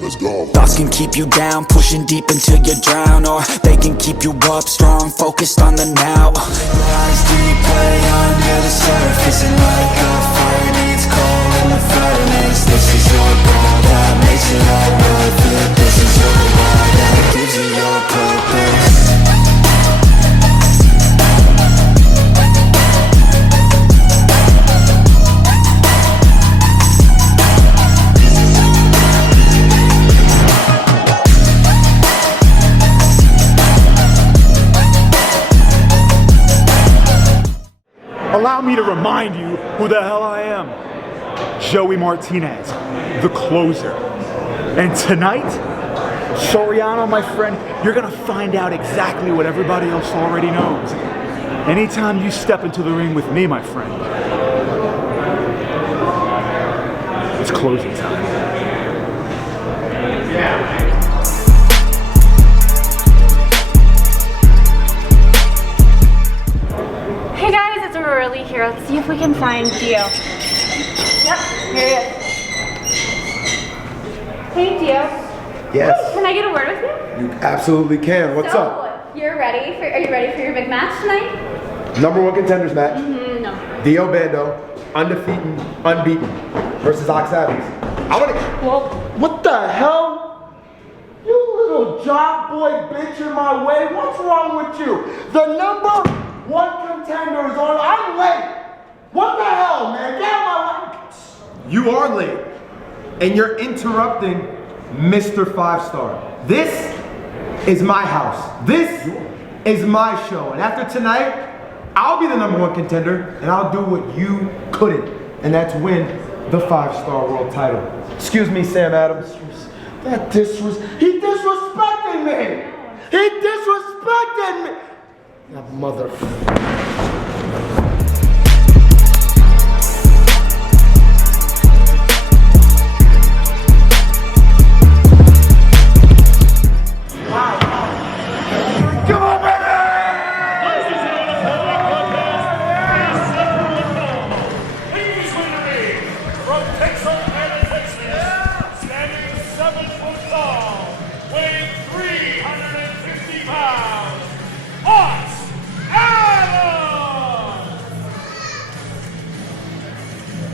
Let's go. Thoughts can keep you down, pushing deep until you drown, or they can keep you up strong, focused on the now. Lies deep way under the surface, and like a fire needs coal in the furnace. This is your goal that makes it all worth it. This is your why that gives you your purpose. Allow me to remind you who the hell I am. Joey Martinez, the closer. And tonight, Soriano, my friend, you're gonna find out exactly what everybody else already knows. Anytime you step into the ring with me, my friend, it's closing time. Hey guys, it's Rory here. Let's see if we can find Dio. Yep, here he is. Hey Dio. Yes. Can I get a word with you? You absolutely can. What's up? Are you ready for your big match tonight? #1 contenders match. No. Dio Bando, undefeated, unbeaten, versus Ox Adams. I wanna. Well, What the hell? You little job boy bitch in my way. What's wrong with you? The #1 contender is on. I'm late. What the hell, man? Get out of my way. You are late, and you're interrupting Mr. 5-Star. This is my house. This is my show, and after tonight, I'll be the #1 contender, and I'll do what you couldn't, and that's win the 5-Star World title. Excuse me, Sam Adams. He disrespected me. He disrespected me. That motherfucker.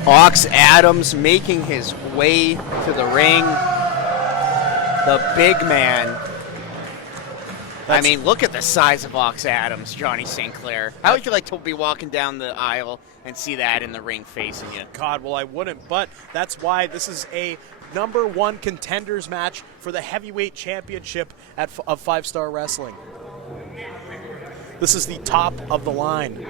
Ox Adams making his way to the ring. The big man. I mean, look at the size of Ox Adams, Johnny St. Clair. How would you like to be walking down the aisle and see that in the ring facing you? God, well, I wouldn't, but that's why this is a #1 contenders match for the heavyweight championship of 5-Star Wrestling. This is the top of the line.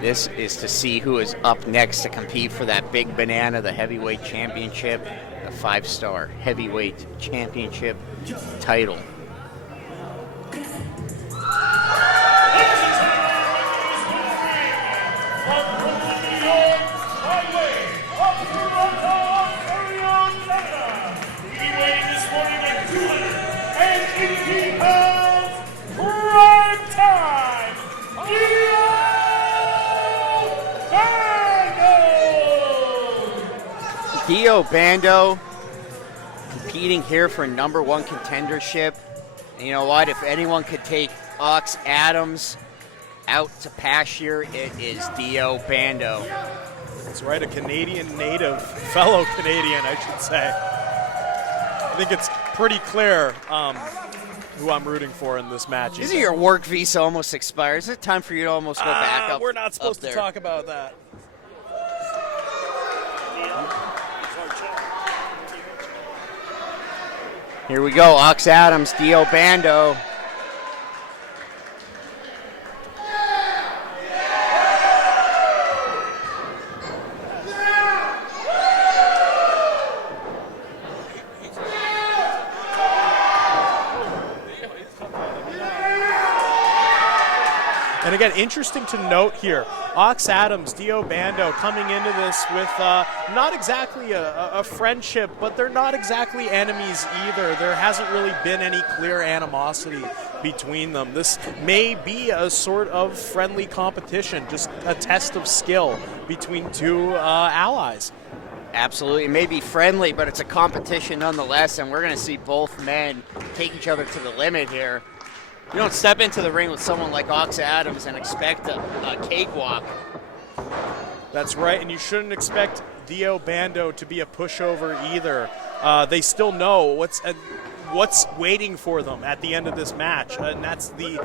This is to see who is up next to compete for that big banana, the heavyweight championship, the 5-Star heavyweight championship title. Dio Bando competing here for #1 contendership. And you know what? If anyone could take Ox Adams out to pasture, it is Dio Bando. That's right, a Canadian native, fellow Canadian, I should say. I think it's pretty clear who I'm rooting for in this match. Isn't your work visa almost expired? Is it time for you to almost go back up? We're not supposed to talk about that. Here we go, Ox Adams, Dio Bando. And again, interesting to note here, Ox Adams, Dio Bando coming into this with not exactly a friendship, but they're not exactly enemies either. There hasn't really been any clear animosity between them. This may be a sort of friendly competition, just a test of skill between two allies. Absolutely. It may be friendly, but it's a competition nonetheless, and we're going to see both men take each other to the limit here. You don't step into the ring with someone like Ox Adams and expect a cakewalk. That's right, and you shouldn't expect Dio Bando to be a pushover either. They still know what's waiting for them at the end of this match, and that's the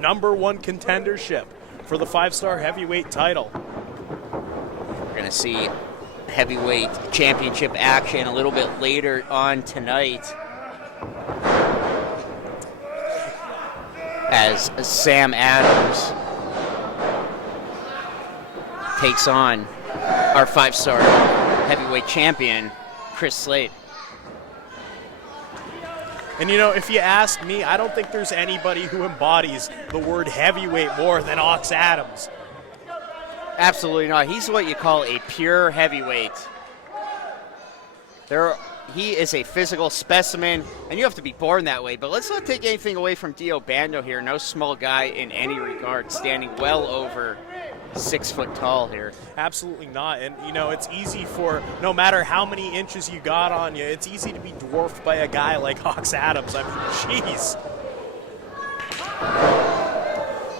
#1 contendership for the 5-star heavyweight title. We're going to see heavyweight championship action a little bit later on tonight as Sam Adams takes on our 5-star heavyweight champion, Chris Slade. And you know, if you ask me, I don't think there's anybody who embodies the word heavyweight more than Ox Adams. Absolutely not. He's what you call a pure heavyweight. He is a physical specimen, and you have to be born that way. But let's not take anything away from Dio Bando here. No small guy in any regard, standing well over 6 foot tall here. Absolutely not. And, you know, it's easy for, no matter how many inches you got on you, it's easy to be dwarfed by a guy like Ox Adams. I mean, jeez.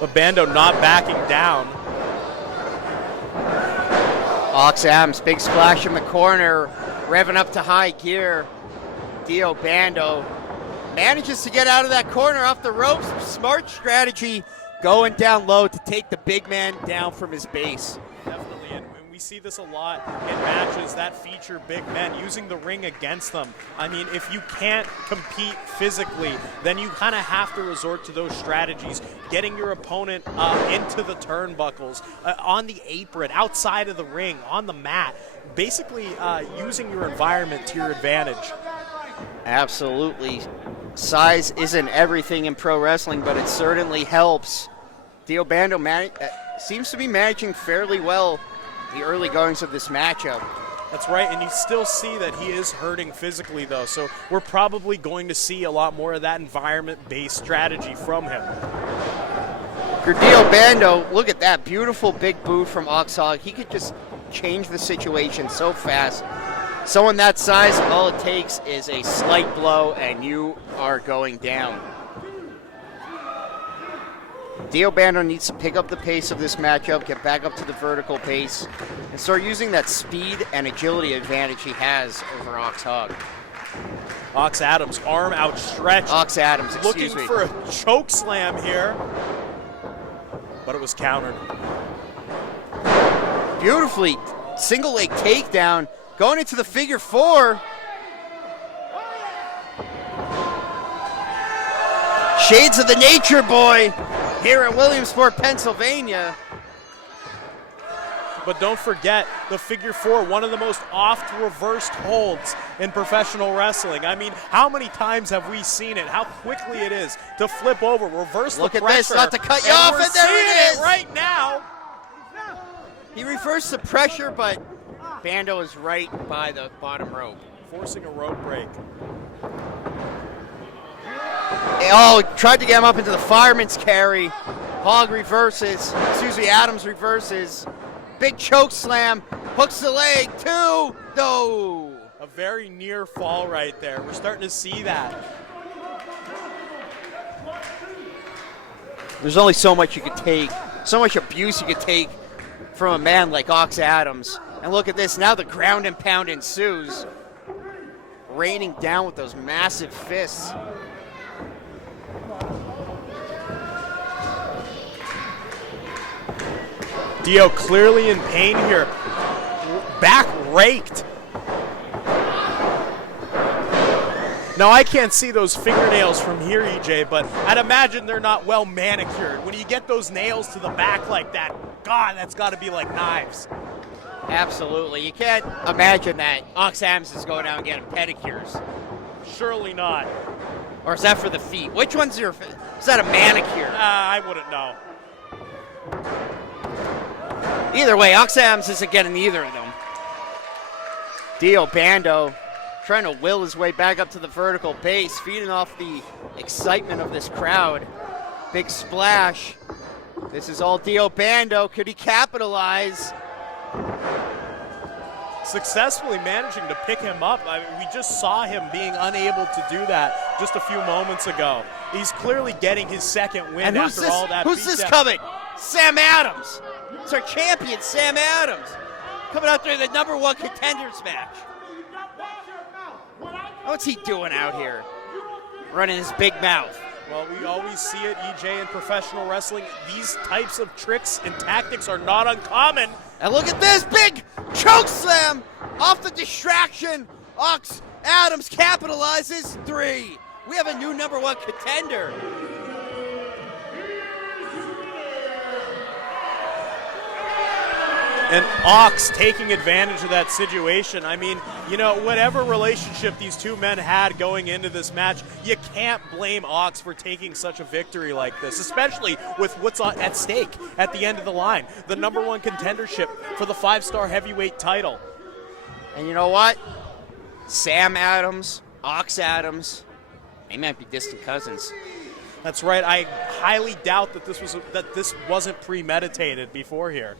But Bando not backing down. Ox Adams, big splash in the corner, revving up to high gear. Dio Bando manages to get out of that corner off the ropes. Smart strategy, going down low to take the big man down from his base. Definitely, and we see this a lot in matches that feature big men, using the ring against them. I mean, if you can't compete physically, then you kind of have to resort to those strategies, getting your opponent into the turnbuckles, on the apron, outside of the ring, on the mat, basically using your environment to your advantage. Absolutely. Size isn't everything in pro wrestling, but it certainly helps. Dio Bando seems to be managing fairly well the early goings of this matchup. That's right, and you still see that he is hurting physically, though, so we're probably going to see a lot more of that environment-based strategy from him. For Dio Bando, look at that beautiful big boot from Oxhog. He could just change the situation so fast. Someone that size, all it takes is a slight blow and you are going down. Dio Bando needs to pick up the pace of this matchup, get back up to the vertical pace, and start using that speed and agility advantage he has over Oxhog. Ox Adams, arm outstretched. Ox Adams, excuse looking me. for a choke slam here, but it was countered. Beautifully, single leg takedown, going into the figure four. Shades of the Nature Boy here at Williamsport, Pennsylvania. But don't forget the figure four, one of the most oft reversed holds in professional wrestling. I mean, how many times have we seen it? How quickly it is to flip over, reverse Look the at pressure. this, not to cut you off, we're and there seeing it is. right now. He reversed the pressure, but Bando is right by the bottom rope. Forcing a rope break. Oh, tried to get him up into the fireman's carry. Hogg reverses. Adams reverses. Big choke slam. Hooks the leg. Two. No. A very near fall right there. We're starting to see that. There's only so much you could take, so much abuse you could take from a man like Ox Adams. And look at this. Now the ground and pound ensues. Raining down with those massive fists. Dio clearly in pain here. Back raked. Now, I can't see those fingernails from here, EJ, but I'd imagine they're not well manicured. When you get those nails to the back like that, God, that's got to be like knives. Absolutely. You can't imagine that Ox Adams is going out and getting pedicures. Surely not. Or is that for the feet? Which one's your, is that a manicure? I wouldn't know. Either way, Ox Adams isn't getting either of them. Dio Bando trying to will his way back up to the vertical base, feeding off the excitement of this crowd. Big splash. This is all Dio Bando. Could he capitalize? successfully managing to pick him up. I mean, we just saw him being unable to do that just a few moments ago. He's clearly getting his second win And after all that. who's this beatdown. coming? Sam Adams. It's our champion, Sam Adams. Coming out during the #1 contenders match. What's he doing out here? Running his big mouth. Well, we always see it, EJ, in professional wrestling. These types of tricks and tactics are not uncommon. And look at this big choke slam off the distraction. Ox Adams capitalizes 3. We have a new #1 contender. And Ox taking advantage of that situation. I mean, you know, whatever relationship these two men had going into this match, you can't blame Ox for taking such a victory like this, especially with what's at stake at the end of the line. The #1 contendership for the 5-star heavyweight title. And you know what? Sam Adams, Ox Adams, they might be distant cousins. That's right. I highly doubt that this wasn't premeditated before here.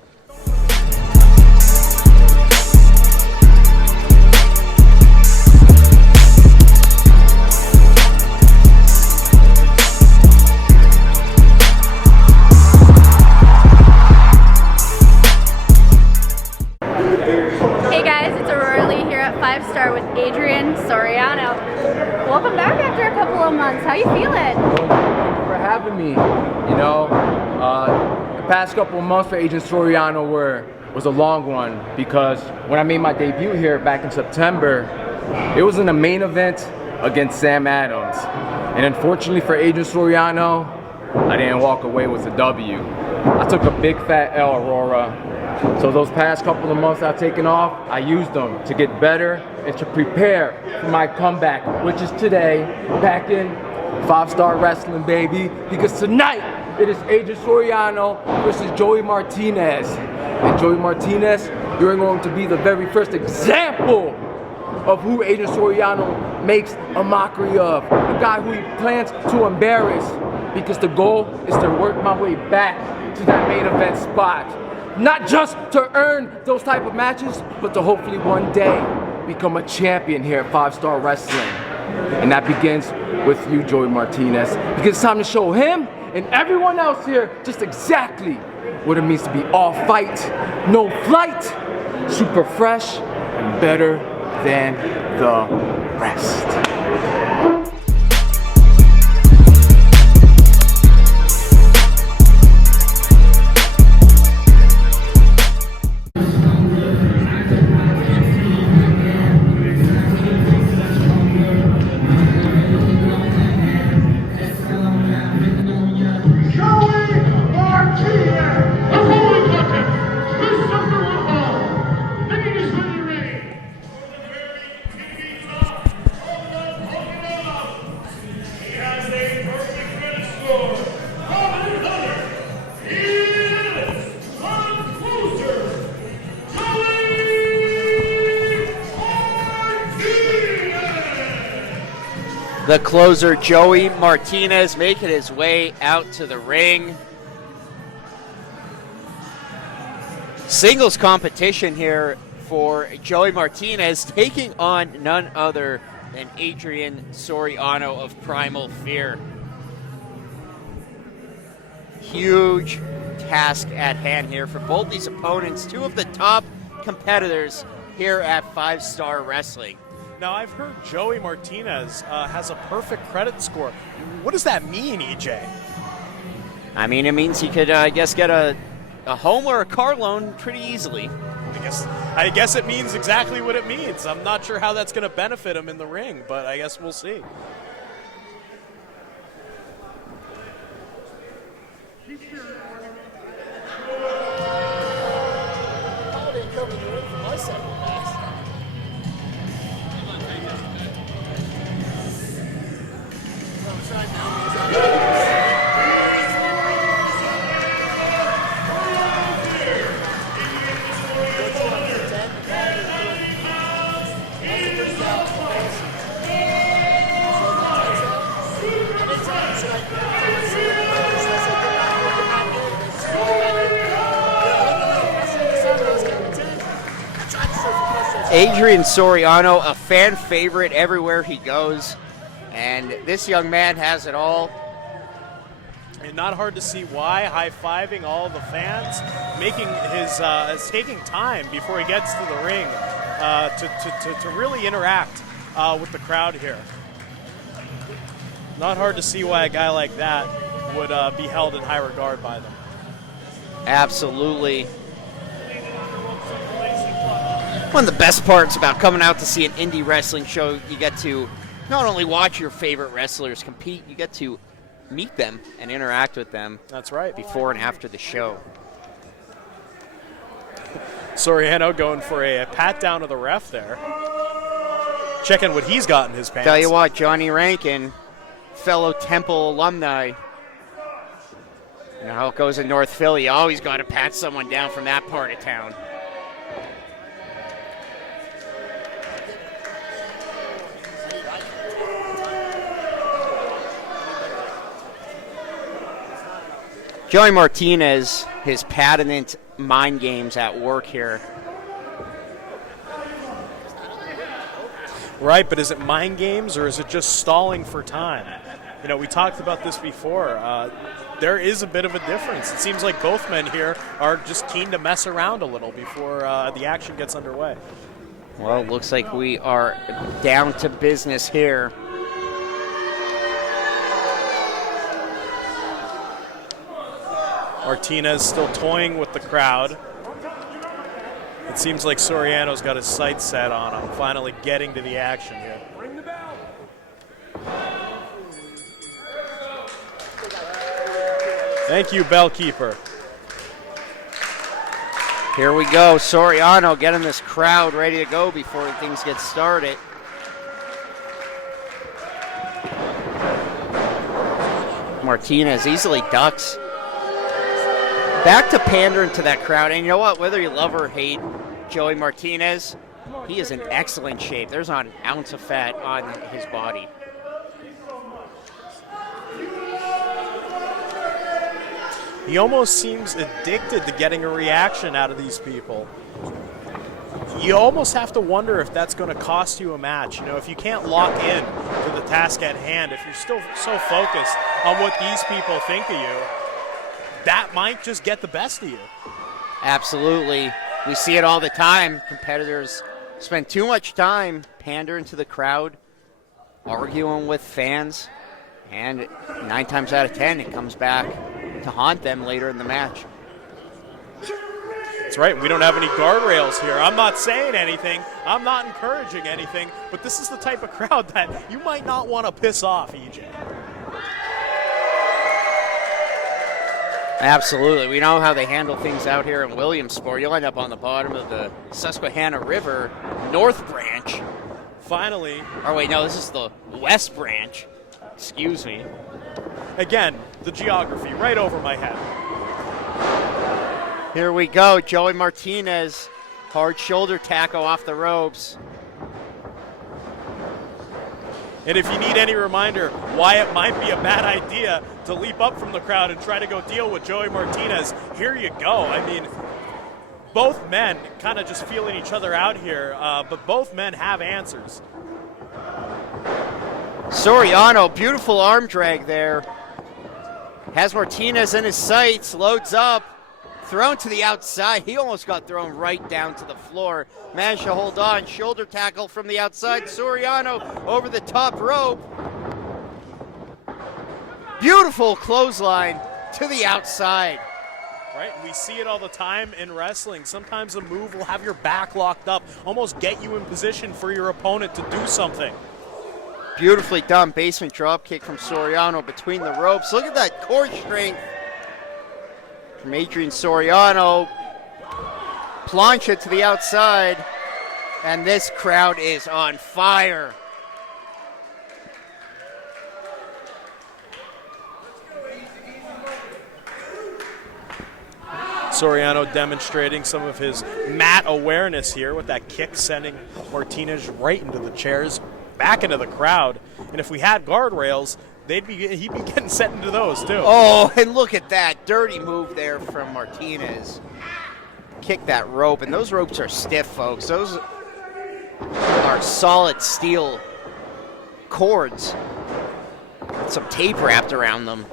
Hey guys, it's Aurora Lee here at 5-Star with Adrian Soriano. Welcome back after a couple of months. How you feeling? Thank you for having me. You know, the past couple of months for Agent Soriano was a long one because when I made my debut here back in September, it was in a main event against Sam Adams. And unfortunately for Agent Soriano, I didn't walk away with a W. I took a big fat L, Aurora. So those past couple of months I've taken off, I used them to get better and to prepare for my comeback, which is today, back in 5-Star Wrestling, baby. Because tonight, it is Agent Soriano versus Joey Martinez. And Joey Martinez, you're going to be the very first example of who Agent Soriano makes a mockery of. A guy who he plans to embarrass. Because the goal is to work my way back to that main event spot. Not just to earn those type of matches, but to hopefully one day become a champion here at 5-Star Wrestling. And that begins with you, Joey Martinez. Because it's time to show him and everyone else here just exactly what it means to be all fight, no flight, super fresh, and better than the rest. The closer, Joey Martinez, making his way out to the ring. Singles competition here for Joey Martinez, taking on none other than Adrian Soriano of Primal Fear. Huge task at hand here for both these opponents, two of the top competitors here at 5-Star Wrestling. Now, I've heard Joey Martinez has a perfect credit score. What does that mean, EJ? I mean, it means he could, I guess, get a home or a car loan pretty easily. I guess it means exactly what it means. I'm not sure how that's going to benefit him in the ring, but I guess we'll see. Adrian Soriano, a fan favorite everywhere he goes, and this young man has it all. And not hard to see why, high-fiving all the fans, making his taking time before he gets to the ring to really interact with the crowd here. Not hard to see why a guy like that would be held in high regard by them. Absolutely. One of the best parts about coming out to see an indie wrestling show, you get to not only watch your favorite wrestlers compete, you get to meet them and interact with them. That's right. Before and after the show. Soriano going for a pat down to the ref there. Checking what he's got in his pants. Tell you what, Johnny Rankin, fellow Temple alumni. You know how it goes in North Philly. You always got to pat someone down from that part of town. Joey Martinez, his patented mind games at work here. Right, but is it mind games or is it just stalling for time? You know, we talked about this before. There is a bit of a difference. It seems like both men here are just keen to mess around a little before the action gets underway. Well, it looks like we are down to business here. Martinez still toying with the crowd. It seems like Soriano's got his sights set on him, finally getting to the action here. Ring the bell. Thank you, bellkeeper. Here we go, Soriano getting this crowd ready to go before things get started. Martinez easily ducks. Back to pandering to that crowd, and you know what? Whether you love or hate Joey Martinez, he is in excellent shape. There's not an ounce of fat on his body. He almost seems addicted to getting a reaction out of these people. You almost have to wonder if that's going to cost you a match. You know, if you can't lock in to the task at hand, if you're still so focused on what these people think of you, that might just get the best of you. Absolutely. We see it all the time. Competitors spend too much time pandering to the crowd, arguing with fans, and 9 times out of 10, it comes back to haunt them later in the match. That's right. We don't have any guardrails here. I'm not saying anything. I'm not encouraging anything. But this is the type of crowd that you might not want to piss off, EJ. Absolutely. We know how they handle things out here in Williamsport. You'll end up on the bottom of the Susquehanna River North Branch. Finally. Or wait, no, this is the West Branch. Excuse me. Again, the geography right over my head. Here we go. Joey Martinez. Hard shoulder tackle off the ropes. And if you need any reminder why it might be a bad idea to leap up from the crowd and try to go deal with Joey Martinez, here you go. I mean, both men kind of just feeling each other out here, but both men have answers. Soriano, beautiful arm drag there. Has Martinez in his sights, loads up, thrown to the outside. He almost got thrown right down to the floor. Managed to hold on. Shoulder tackle from the outside. Soriano over the top rope. Beautiful clothesline to the outside. Right, we see it all the time in wrestling. Sometimes a move will have your back locked up, almost get you in position for your opponent to do something. Beautifully done. Basement drop kick from Soriano between the ropes. Look at that core strength from Adrian Soriano. Plancha to the outside. And this crowd is on fire. Soriano demonstrating some of his mat awareness here with that kick, sending Martinez right into the chairs, back into the crowd. And if we had guardrails, he'd be getting sent into those too. Oh, and look at that dirty move there from Martinez. Kick that rope, and those ropes are stiff, folks. are solid steel cords with some tape wrapped around them.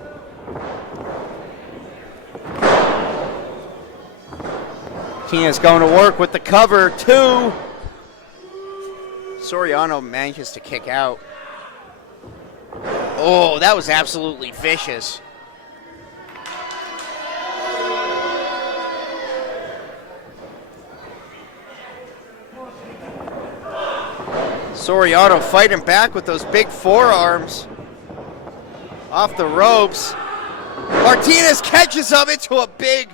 Martinez going to work with the cover, 2. Soriano manages to kick out. Oh, that was absolutely vicious. Soriano fighting back with those big forearms. Off the ropes. Martinez catches him into a big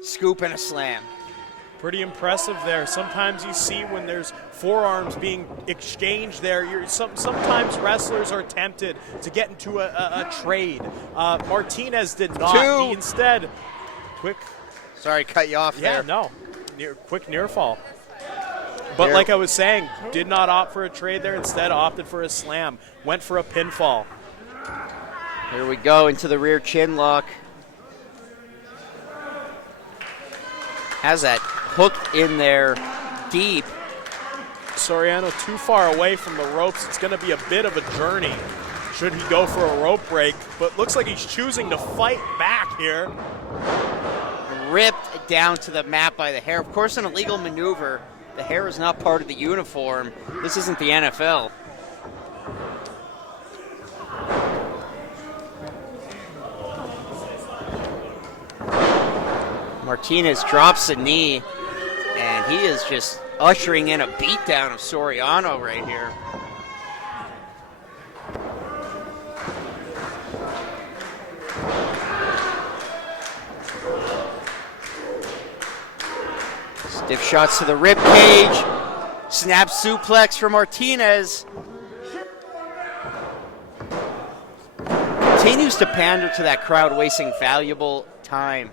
scoop and a slam. Pretty impressive there. Sometimes you see when there's forearms being exchanged there, sometimes wrestlers are tempted to get into a trade. Martinez did not. 2. He instead, quick. Sorry, cut you off there. Yeah, no. Quick near fall. But like I was saying, did not opt for a trade there. Instead, opted for a slam. Went for a pinfall. Here we go into the rear chin lock. Has that hooked in there deep. Soriano too far away from the ropes. It's going to be a bit of a journey should he go for a rope break. But looks like he's choosing to fight back here. Ripped down to the mat by the hair. Of course, an illegal maneuver. The hair is not part of the uniform. This isn't the NFL. Martinez drops a knee, and he is just ushering in a beatdown of Soriano right here. Stiff shots to the rib cage. Snap suplex for Martinez. Continues to pander to that crowd, wasting valuable time.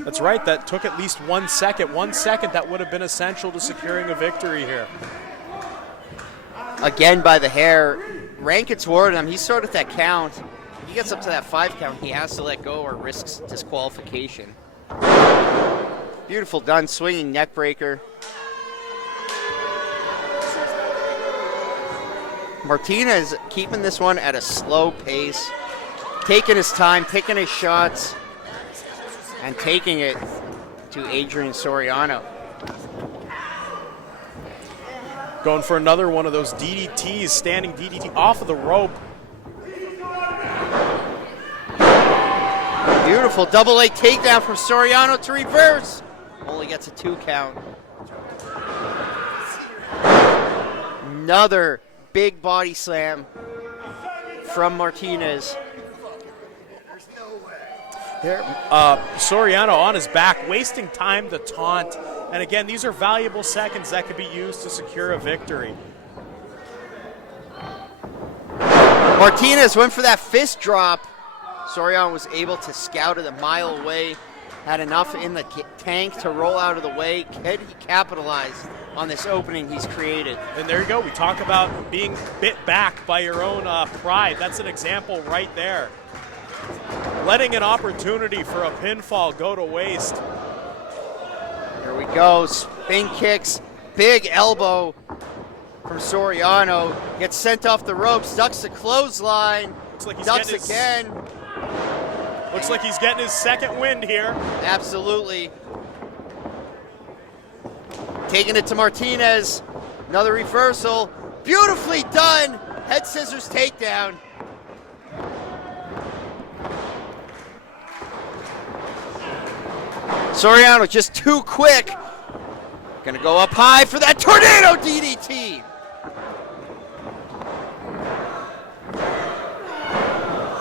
That's right. That took at least 1 second. 1 second that would have been essential to securing a victory here. Again by the hair. Rankin toward him. He's sort of that count. If he gets up to that 5 count, he has to let go or risks disqualification. Beautiful done, swinging neck breaker. Martinez keeping this one at a slow pace, taking his time, taking his shots, and taking it to Adrian Soriano. Going for another one of those DDTs, standing DDT off of the rope. Beautiful double leg takedown from Soriano to reverse. Only gets a 2 count. Another big body slam from Martinez. There, Soriano on his back, wasting time to taunt. And again, these are valuable seconds that could be used to secure a victory. Martinez went for that fist drop. Soriano was able to scout it a mile away. Had enough in the tank to roll out of the way. Can he capitalize on this opening he's created? And there you go. We talk about being bit back by your own pride. That's an example right there. Letting an opportunity for a pinfall go to waste. Here we go. Spin kicks. Big elbow from Soriano. Gets sent off the ropes. Ducks the clothesline. Looks like he's ducks getting his, again. Looks like he's getting his second wind here. Absolutely. Taking it to Martinez. Another reversal. Beautifully done. Head scissors takedown. Soriano just too quick. Gonna go up high for that tornado DDT.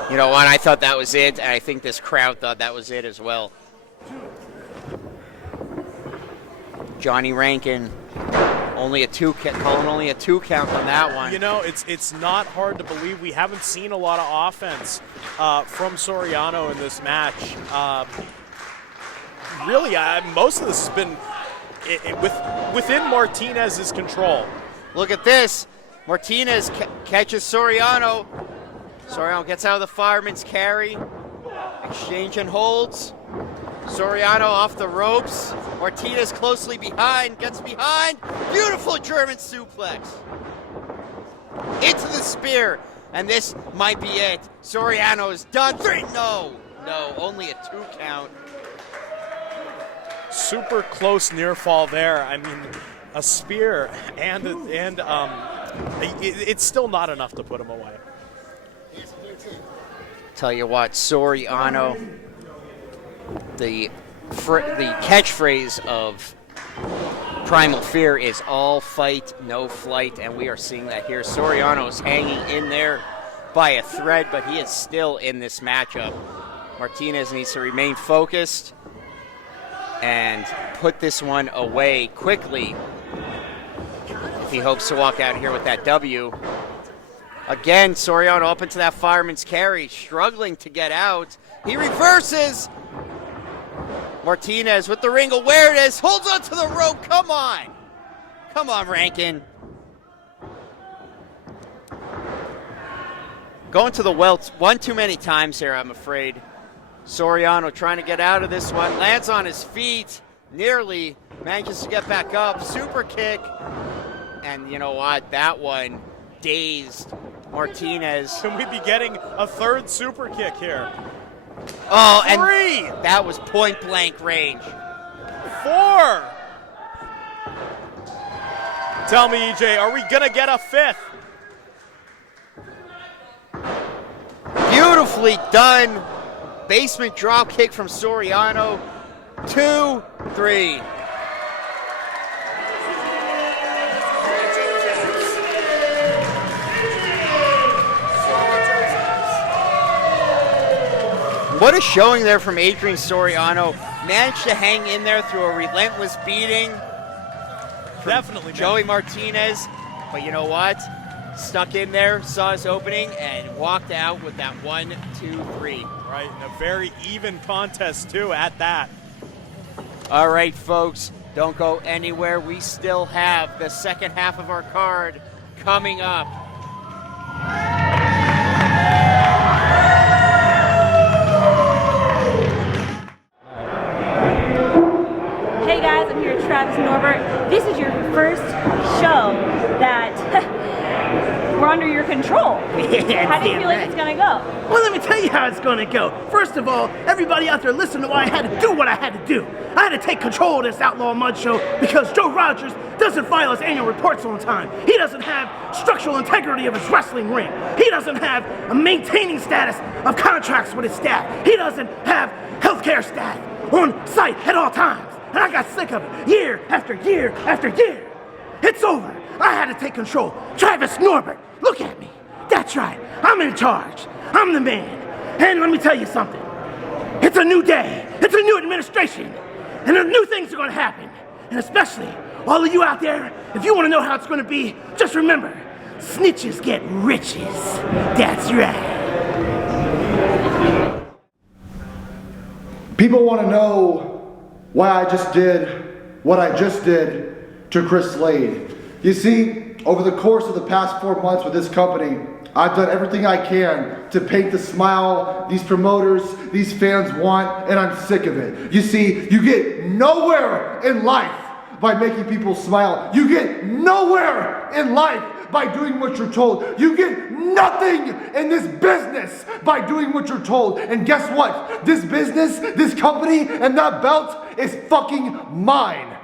You know what? I thought that was it, and I think this crowd thought that was it as well. Johnny Rankin, calling only a 2 count on that one. You know, it's not hard to believe. We haven't seen a lot of offense from Soriano in this match. Really, most of this has been within Martinez's control. Look at this. Martinez catches Soriano. Soriano gets out of the fireman's carry. Exchange and holds. Soriano off the ropes. Martinez closely behind, gets behind. Beautiful German suplex. Into the spear, and this might be it. Soriano is done. 3, no, only a 2 count. Super close near fall there. I mean, a spear and it's still not enough to put him away. Tell you what, Soriano, the catchphrase of Primal Fear is all fight, no flight, and we are seeing that here. Soriano's hanging in there by a thread, but he is still in this matchup. Martinez needs to remain focused and put this one away quickly if he hopes to walk out here with that W. Again, Soriano up into that fireman's carry, struggling to get out. He reverses. Martinez with the ring awareness, holds on to the rope. Come on. Come on, Rankin. Going to the welts one too many times here, I'm afraid. Soriano trying to get out of this one, lands on his feet, nearly manages to get back up, super kick, and you know what, that one dazed Martinez. Can we be getting a third super kick here? Oh, and 3! That was point blank range. 4! Tell me, EJ, are we gonna get a 5th? Beautifully done. Basement drop kick from Soriano. 2, 3. What a showing there from Adrian Soriano. Managed to hang in there through a relentless beating. Definitely. Joey Martinez. But you know what? Stuck in there, saw his opening, and walked out with that 1, 2, 3. Right, and a very even contest, too, at that. All right, folks, don't go anywhere. We still have the second half of our card coming up. Hey guys, I'm here with Travis Norbert. This is your first show that we're under your control. Yeah, how do you feel like it's gonna go? Well, let me tell you how it's gonna go. First of all, everybody out there listen to why I had to do what I had to do. I had to take control of this Outlaw Mud show because Joe Rogers doesn't file his annual reports on time. He doesn't have structural integrity of his wrestling ring. He doesn't have a maintaining status of contracts with his staff. He doesn't have healthcare staff on site at all times. And I got sick of it year after year after year. It's over. I had to take control. Travis Norbert, look at me. That's right. I'm in charge. I'm the man. And let me tell you something. It's a new day. It's a new administration. And new things are going to happen. And especially all of you out there, if you want to know how it's going to be, just remember, snitches get riches. That's right. People want to know why I just did what I just did to Chris Slade. You see, over the course of the past 4 months with this company, I've done everything I can to paint the smile these promoters, these fans want, and I'm sick of it. You see, you get nowhere in life by making people smile. You get nowhere in life by doing what you're told. You get nothing in this business by doing what you're told. And guess what? This business, this company, and that belt is fucking mine.